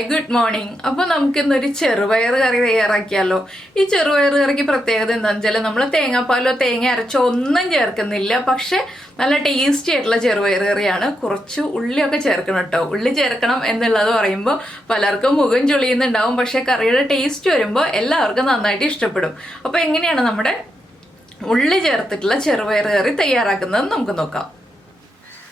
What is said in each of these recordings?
Hi good morning. അപ്പോൾ നമുക്ക് ഇന്നൊരു ചെറുപയർ കറി തയ്യാറാക്കിയാലോ. ഈ ചെറുപയർ കറിക്ക് പ്രത്യേകത എന്താണെന്ന് വെച്ചാൽ നമ്മൾ തേങ്ങാപ്പാലോ തേങ്ങ അരച്ചോ ഒന്നും ചേർക്കുന്നില്ല. പക്ഷെ നല്ല ടേസ്റ്റി ആയിട്ടുള്ള ചെറുപയർ കറിയാണ്. കുറച്ച് ഉള്ളിയൊക്കെ ചേർക്കണം കേട്ടോ. ഉള്ളി ചേർക്കണം എന്നുള്ളത് പറയുമ്പോൾ പലർക്കും മുഖം ചുളിയുന്നുണ്ടാവും. പക്ഷെ കറിയുടെ ടേസ്റ്റ് വരുമ്പോൾ എല്ലാവർക്കും നന്നായിട്ട് ഇഷ്ടപ്പെടും. അപ്പോൾ എങ്ങനെയാണ് നമ്മുടെ ഉള്ളി ചേർത്തിട്ടുള്ള ചെറുപയർ കറി തയ്യാറാക്കുന്നത് നമുക്ക് നോക്കാം.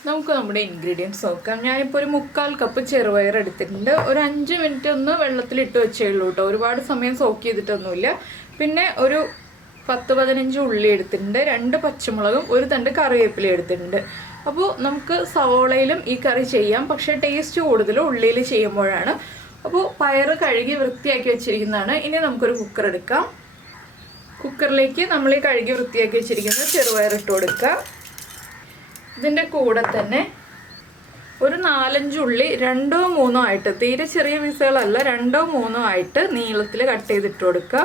നമുക്ക് നമ്മുടെ ഇൻഗ്രീഡിയൻസ് നോക്കാം. ഞാനിപ്പോൾ ഒരു 3/4 കപ്പ് ചെറുപയർ എടുത്തിട്ടുണ്ട്. ഒരു 5 മിനിറ്റ് ഒന്ന് വെള്ളത്തിലിട്ട് വെച്ചേ ഉള്ളൂ കേട്ടോ. ഒരുപാട് സമയം സോക്ക് ചെയ്തിട്ടൊന്നുമില്ല. പിന്നെ ഒരു 10-15 ഉള്ളി എടുത്തിട്ടുണ്ട്, 2 പച്ചമുളകും 1 തണ്ട് കറിവേപ്പില എടുത്തിട്ടുണ്ട്. അപ്പോൾ നമുക്ക് സവോളയിലും ഈ കറി ചെയ്യാം, പക്ഷേ ടേസ്റ്റ് കൂടുതലും ഉള്ളിയിൽ ചെയ്യുമ്പോഴാണ്. അപ്പോൾ പയർ കഴുകി വൃത്തിയാക്കി വെച്ചിരിക്കുന്നതാണ്. ഇനി നമുക്കൊരു കുക്കർ എടുക്കാം. കുക്കറിലേക്ക് നമ്മൾ ഈ കഴുകി വൃത്തിയാക്കി വെച്ചിരിക്കുന്ന ചെറുപയർ ഇട്ട് കൊടുക്കുക. ഇതിൻ്റെ കൂടെ തന്നെ ഒരു 4-5 ഉള്ളി 2-3 ആയിട്ട്, തീരെ ചെറിയ പീസുകളല്ല, 2-3 ആയിട്ട് നീളത്തിൽ കട്ട് ചെയ്തിട്ട് കൊടുക്കുക.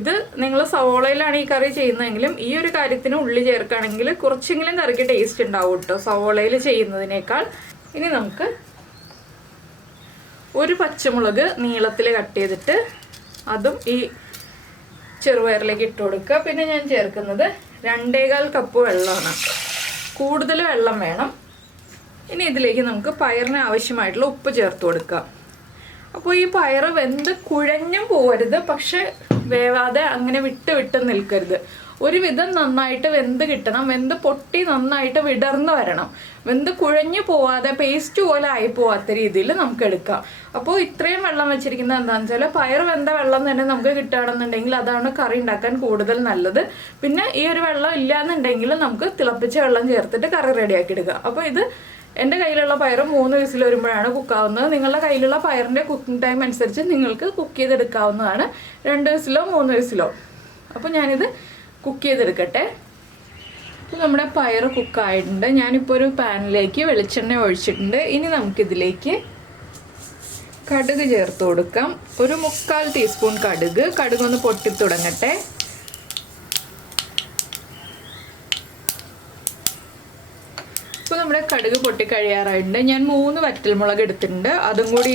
ഇത് നിങ്ങൾ സവോളയിലാണ് ഈ കറി ചെയ്യുന്നതെങ്കിലും ഈ ഒരു കാര്യത്തിന് ഉള്ളി ചേർക്കുകയാണെങ്കിൽ കുറച്ചെങ്കിലും കറിക്ക് ടേസ്റ്റ് ഉണ്ടാവും കേട്ടോ, സവോളയിൽ ചെയ്യുന്നതിനേക്കാൾ. ഇനി നമുക്ക് ഒരു പച്ചമുളക് നീളത്തിൽ കട്ട് ചെയ്തിട്ട് അതും ഈ ചെറുപയറിലേക്ക് ഇട്ട് കൊടുക്കുക. പിന്നെ ഞാൻ ചേർക്കുന്നത് 2.25 കപ്പ് വെള്ളമാണ്. കൂടുതൽ വെള്ളം വേണം. ഇനി ഇതിലേക്ക് നമുക്ക് പയറിന് ആവശ്യമായിട്ടുള്ള ഉപ്പ് ചേർത്ത് കൊടുക്കാം. അപ്പോൾ ഈ പയർ വെന്ത് കുഴഞ്ഞും പോകരുത്, പക്ഷെ വേവാതെ അങ്ങനെ വിട്ട് നിൽക്കരുത്. ഒരുവിധം നന്നായിട്ട് വെന്ത് കിട്ടണം. വെന്ത് പൊട്ടി നന്നായിട്ട് വിടർന്ന് വരണം. വെന്ത് കുഴഞ്ഞു പോവാതെ പേസ്റ്റ് പോലെ ആയി പോവാത്ത രീതിയിൽ നമുക്ക് എടുക്കാം. അപ്പോൾ ഇത്രയും വെള്ളം വെച്ചിരിക്കുന്നത് എന്താണെന്ന് വെച്ചാൽ പയർ വെന്ത വെള്ളം തന്നെ നമുക്ക് കിട്ടുകയാണെന്നുണ്ടെങ്കിൽ അതാണ് കറി ഉണ്ടാക്കാൻ കൂടുതൽ നല്ലത്. പിന്നെ ഈ ഒരു വെള്ളം ഇല്ലാന്നുണ്ടെങ്കിൽ നമുക്ക് തിളപ്പിച്ച വെള്ളം ചേർത്തിട്ട് കറി റെഡിയാക്കി എടുക്കുക. അപ്പോൾ ഇത് എൻ്റെ കയ്യിലുള്ള പയർ 3 വിസിൽ വരുമ്പോഴാണ് കുക്കാവുന്നത്. നിങ്ങളുടെ കയ്യിലുള്ള പയറിൻ്റെ കുക്കിംഗ് ടൈം അനുസരിച്ച് നിങ്ങൾക്ക് കുക്ക് ചെയ്തെടുക്കാവുന്നതാണ്. 2 വിസിലോ 3 വിസിലോ. അപ്പോൾ ഞാനിത് കുക്ക് ചെയ്തെടുക്കട്ടെ. അപ്പോൾ നമ്മുടെ പയർ കുക്കായിട്ടുണ്ട്. ഞാനിപ്പോൾ ഒരു പാനിലേക്ക് വെളിച്ചെണ്ണ ഒഴിച്ചിട്ടുണ്ട്. ഇനി നമുക്കിതിലേക്ക് കടുക് ചേർത്ത് കൊടുക്കാം. ഒരു 3/4 ടീസ്പൂൺ കടുക് ഒന്ന് പൊട്ടി തുടങ്ങട്ടെ. ഇപ്പോൾ നമ്മുടെ കടുക് പൊട്ടിക്കഴിയാറായിട്ടുണ്ട്. ഞാൻ 3 വറ്റൽമുളക് എടുത്തിട്ടുണ്ട്. അതും കൂടി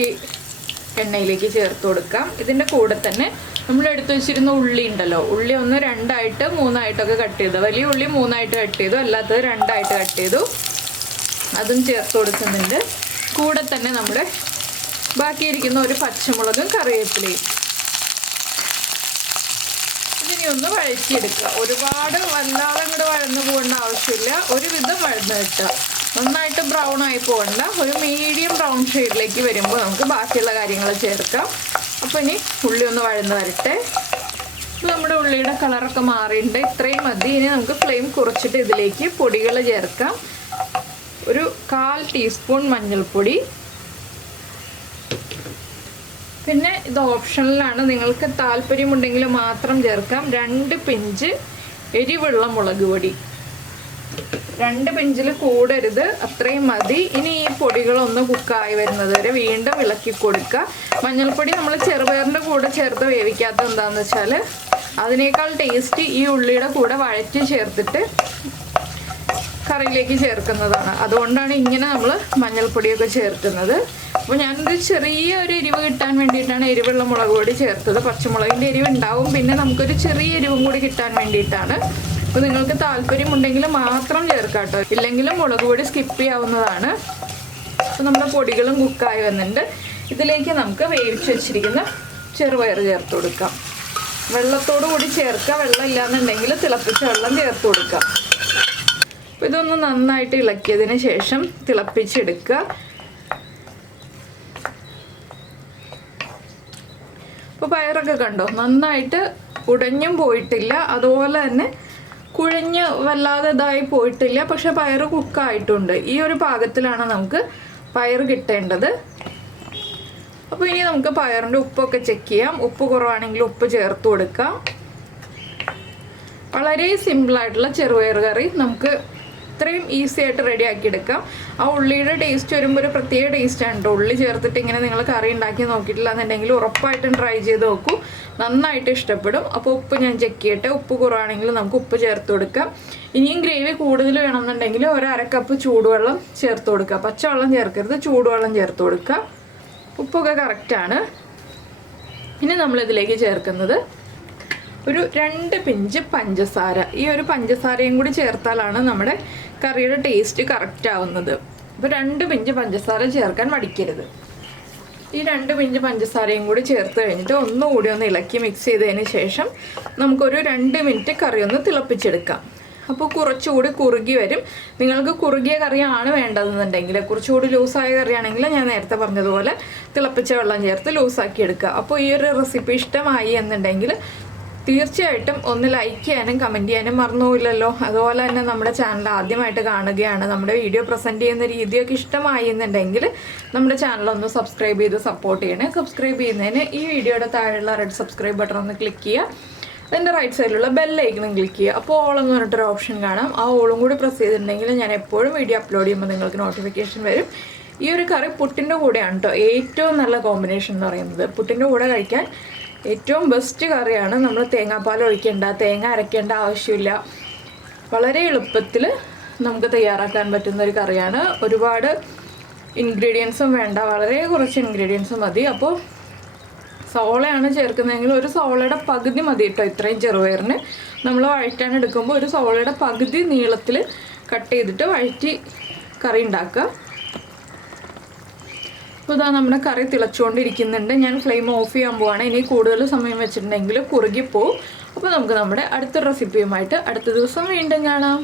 എണ്ണയിലേക്ക് ചേർത്ത് കൊടുക്കാം. ഇതിൻ്റെ കൂടെ തന്നെ നമ്മൾ എടുത്തു വെച്ചിരുന്ന ഉള്ളി ഉണ്ടല്ലോ, ഉള്ളി ഒന്ന് 2 3 കട്ട് ചെയ്തു. വലിയ ഉള്ളി 3 കട്ട് ചെയ്തു, അല്ലാത്തത് 2 കട്ട് ചെയ്തു. അതും ചേർത്ത് കൊടുക്കുന്നുണ്ട്. കൂടെ തന്നെ നമ്മുടെ ബാക്കിയിരിക്കുന്ന ഒരു പച്ചമുളകും കറിവേപ്പിലയും. ഇതിനെ ഒന്ന് വഴറ്റിയെടുക്കുക. ഒരുപാട് വല്ലാതെ അങ്ങോട്ട് വഴന്നു പോകേണ്ട ആവശ്യമില്ല. ഒരുവിധം വഴന്ന് കിട്ടുക. നന്നായിട്ട് ബ്രൗൺ ആയി പോകണ്ട. ഒരു മീഡിയം ബ്രൗൺ ഷെയ്ഡിലേക്ക് വരുമ്പോൾ നമുക്ക് ബാക്കിയുള്ള കാര്യങ്ങൾ ചേർക്കാം. അപ്പോൾ ഇനി ഉള്ളി ഒന്ന് വഴന്ന് വരട്ടെ. ഇപ്പോൾ നമ്മുടെ ഉള്ളിയുടെ കളറൊക്കെ മാറിയിട്ടുണ്ട്. ഇത്രയും മതി. ഇനി നമുക്ക് ഫ്ലെയിം കുറച്ചിട്ട് ഇതിലേക്ക് പൊടികൾ ചേർക്കാം. ഒരു 1/4 ടീസ്പൂൺ മഞ്ഞൾപ്പൊടി. പിന്നെ ഇത് ഓപ്ഷണലാണ്, നിങ്ങൾക്ക് താല്പര്യമുണ്ടെങ്കിൽ മാത്രം ചേർക്കാം. 2 പിഞ്ച് എരിവുള്ള മുളക് പൊടി. 2 പിഞ്ചിൽ കൂടരുത്, അത്രയും മതി. ഇനി ഈ പൊടികളൊന്ന് കുക്കായി വരുന്നത് വരെ വീണ്ടും ഇളക്കി കൊടുക്കുക. മഞ്ഞൾപ്പൊടി നമ്മൾ ചെറുപയറിൻ്റെ കൂടെ ചേർത്ത് വേവിക്കാത്തത് എന്താണെന്ന് വെച്ചാൽ അതിനേക്കാൾ ടേസ്റ്റ് ഈ ഉള്ളിയുടെ കൂടെ വഴറ്റി ചേർത്തിട്ട് കറിയിലേക്ക് ചേർക്കുന്നതാണ്. അതുകൊണ്ടാണ് ഇങ്ങനെ നമ്മൾ മഞ്ഞൾപ്പൊടിയൊക്കെ ചേർക്കുന്നത്. അപ്പോൾ ഞാനൊരു ചെറിയ ഒരു എരിവ് കിട്ടാൻ വേണ്ടിയിട്ടാണ് എരിവുള്ള മുളക് പൊടി ചേർത്തത്. പച്ചമുളകിൻ്റെ എരിവ് ഉണ്ടാവും, പിന്നെ നമുക്കൊരു ചെറിയ എരിവും കൂടി കിട്ടാൻ വേണ്ടിയിട്ടാണ്. അപ്പോൾ നിങ്ങൾക്ക് താല്പര്യമുണ്ടെങ്കിൽ മാത്രം ചേർക്കാം കേട്ടോ, ഇല്ലെങ്കിലും മുളക് പൊടി സ്കിപ്പ് ചെയ്യാവുന്നതാണ്. അപ്പോൾ നമ്മുടെ പൊടികളും കുക്കായി വന്നിട്ടുണ്ട്. ഇതിലേക്ക് നമുക്ക് വേവിച്ച് വെച്ചിരിക്കുന്ന ചെറുപയർ ചേർത്ത് കൊടുക്കാം. വെള്ളത്തോടു കൂടി ചേർക്കുക. വെള്ളം ഇല്ലാന്നുണ്ടെങ്കിൽ തിളപ്പിച്ച വെള്ളം ചേർത്ത് കൊടുക്കാം. അപ്പോൾ ഇതൊന്ന് നന്നായിട്ട് ഇളക്കിയതിന് ശേഷം തിളപ്പിച്ചെടുക്കുക. അപ്പോൾ പയറൊക്കെ കണ്ടോ, നന്നായിട്ട് ഉടഞ്ഞും പോയിട്ടില്ല, അതുപോലെ തന്നെ കുഴഞ്ഞ് വല്ലാതെ ഇതായി പോയിട്ടില്ല. പക്ഷെ പയർ കുക്കായിട്ടുണ്ട്. ഈ ഒരു പാകത്തിലാണ് നമുക്ക് പയർ കിട്ടേണ്ടത്. അപ്പോൾ ഇനി നമുക്ക് പയറിൻ്റെ ഉപ്പൊക്കെ ചെക്ക് ചെയ്യാം. ഉപ്പ് കുറവാണെങ്കിൽ ഉപ്പ് ചേർത്ത് കൊടുക്കാം. വളരെ സിമ്പിളായിട്ടുള്ള ചെറുപയർ കറി നമുക്ക് ഇത്രയും ഈസി ആയിട്ട് റെഡിയാക്കി എടുക്കാം. ആ ഉള്ളിയുടെ ടേസ്റ്റ് വരുമ്പോൾ ഒരു പ്രത്യേക ടേസ്റ്റാണ് കേട്ടോ. ഉള്ളി ചേർത്തിട്ട് ഇങ്ങനെ നിങ്ങൾ കറി ഉണ്ടാക്കി നോക്കിയിട്ടില്ല എന്നുണ്ടെങ്കിൽ ഉറപ്പായിട്ടും ട്രൈ ചെയ്ത് നോക്കൂ, നന്നായിട്ട് ഇഷ്ടപ്പെടും. അപ്പോൾ ഉപ്പ് ഞാൻ ചെക്ക് ചെയ്യട്ടെ. ഉപ്പ് കുറവാണെങ്കിൽ നമുക്ക് ഉപ്പ് ചേർത്ത് കൊടുക്കാം. ഇനിയും ഗ്രേവി കൂടുതൽ വേണമെന്നുണ്ടെങ്കിൽ 1/2 കപ്പ് ചൂടുവെള്ളം ചേർത്ത് കൊടുക്കുക. പച്ചവെള്ളം ചേർക്കരുത്, ചൂടുവെള്ളം ചേർത്ത് കൊടുക്കുക. ഉപ്പൊക്കെ കറക്റ്റാണ്. ഇനി നമ്മളിതിലേക്ക് ചേർക്കുന്നത് ഒരു 2 പിഞ്ച് പഞ്ചസാര. ഈ ഒരു പഞ്ചസാരയും കൂടി ചേർത്താലാണ് നമ്മുടെ കറിയുടെ ടേസ്റ്റ് കറക്റ്റ് ആവുന്നത്. അപ്പോൾ 2 പിഞ്ച് പഞ്ചസാര ചേർക്കാൻ മടിക്കരുത്. ഈ 2 പിഞ്ച് പഞ്ചസാരയും കൂടി ചേർത്ത് കഴിഞ്ഞിട്ട് ഒന്നുകൂടി ഒന്ന് ഇളക്കി മിക്സ് ചെയ്തതിന് ശേഷം നമുക്കൊരു 2 മിനിറ്റ് കറി ഒന്ന് തിളപ്പിച്ചെടുക്കാം. അപ്പോൾ കുറച്ചുകൂടി കുറുകി വരും. നിങ്ങൾക്ക് കുറുകിയ കറിയാണ് വേണ്ടതെന്നുണ്ടെങ്കിൽ, കുറച്ചുകൂടി ലൂസായ കറിയാണെങ്കിൽ ഞാൻ നേരത്തെ പറഞ്ഞതുപോലെ തിളപ്പിച്ച വെള്ളം ചേർത്ത് ലൂസാക്കി എടുക്കുക. അപ്പോൾ ഈ ഒരു റെസിപ്പി ഇഷ്ടമായി എന്നുണ്ടെങ്കിൽ തീർച്ചയായിട്ടും ഒന്ന് ലൈക്ക് ചെയ്യാനും കമൻറ്റ് ചെയ്യാനും മറന്നുപോയില്ലല്ലോ. അതുപോലെ തന്നെ നമ്മുടെ ചാനൽ ആദ്യമായിട്ട് കാണുകയാണ്, നമ്മുടെ വീഡിയോ പ്രസൻറ്റ് ചെയ്യുന്ന രീതിയൊക്കെ ഇഷ്ടമായി എന്നുണ്ടെങ്കിൽ നമ്മുടെ ചാനലൊന്ന് സബ്സ്ക്രൈബ് ചെയ്ത് സപ്പോർട്ട് ചെയ്യണേ. സബ്സ്ക്രൈബ് ചെയ്യുന്നതിന് ഈ വീഡിയോയുടെ താഴെയുള്ള റെഡ് സബ്സ്ക്രൈബ് ബട്ടൺ ഒന്ന് ക്ലിക്ക് ചെയ്യുക. അതിൻ്റെ റൈറ്റ് സൈഡിലുള്ള ബെല്ലൈക്കണും ക്ലിക്ക് ചെയ്യുക. അപ്പോൾ ഓളെന്ന് പറഞ്ഞിട്ടൊരു ഓപ്ഷൻ കാണാം. ആ ഓളും കൂടി പ്രസ് ചെയ്തിട്ടുണ്ടെങ്കിൽ ഞാൻ എപ്പോഴും വീഡിയോ അപ്ലോഡ് ചെയ്യുമ്പോൾ നിങ്ങൾക്ക് നോട്ടിഫിക്കേഷൻ വരും. ഈ ഒരു കറി പുട്ടിൻ്റെ കൂടെയാണ് കേട്ടോ ഏറ്റവും നല്ല കോമ്പിനേഷൻ എന്ന് പറയുന്നത്. പുട്ടിൻ്റെ കൂടെ കഴിക്കാൻ ഏറ്റവും ബെസ്റ്റ് കറിയാണ്. നമ്മൾ തേങ്ങാപ്പാൽ ഒഴിക്കേണ്ട, തേങ്ങ അരയ്ക്കേണ്ട ആവശ്യമില്ല. വളരെ എളുപ്പത്തിൽ നമുക്ക് തയ്യാറാക്കാൻ പറ്റുന്ന ഒരു കറിയാണ്. ഒരുപാട് ഇൻഗ്രീഡിയൻസും വേണ്ട, വളരെ കുറച്ച് ഇൻഗ്രീഡിയൻസ് മതി. അപ്പോൾ സവോളയാണ് ചേർക്കുന്നതെങ്കിൽ ഒരു സവോളയുടെ പകുതി മതി കേട്ടോ ഇത്രയും ചെറുപയറിന്. നമ്മൾ വഴറ്റാൻ എടുക്കുമ്പോൾ ഒരു സവോളയുടെ പകുതി നീളത്തിൽ കട്ട് ചെയ്തിട്ട് വഴറ്റി കറി ഉണ്ടാക്കുക. അപ്പോൾ ഇതാ നമ്മുടെ കറി തിളച്ചുകൊണ്ടിരിക്കുന്നുണ്ട്. ഞാൻ ഫ്ലെയിം ഓഫ് ചെയ്യാൻ പോവാണ്. ഇനി കൂടുതൽ സമയം വെച്ചിട്ടുണ്ടെങ്കിൽ കുറുകിപ്പോവും. അപ്പോൾ നമുക്ക് നമ്മുടെ അടുത്ത റെസിപ്പിയുമായിട്ട് അടുത്ത ദിവസം വീണ്ടും കാണാം.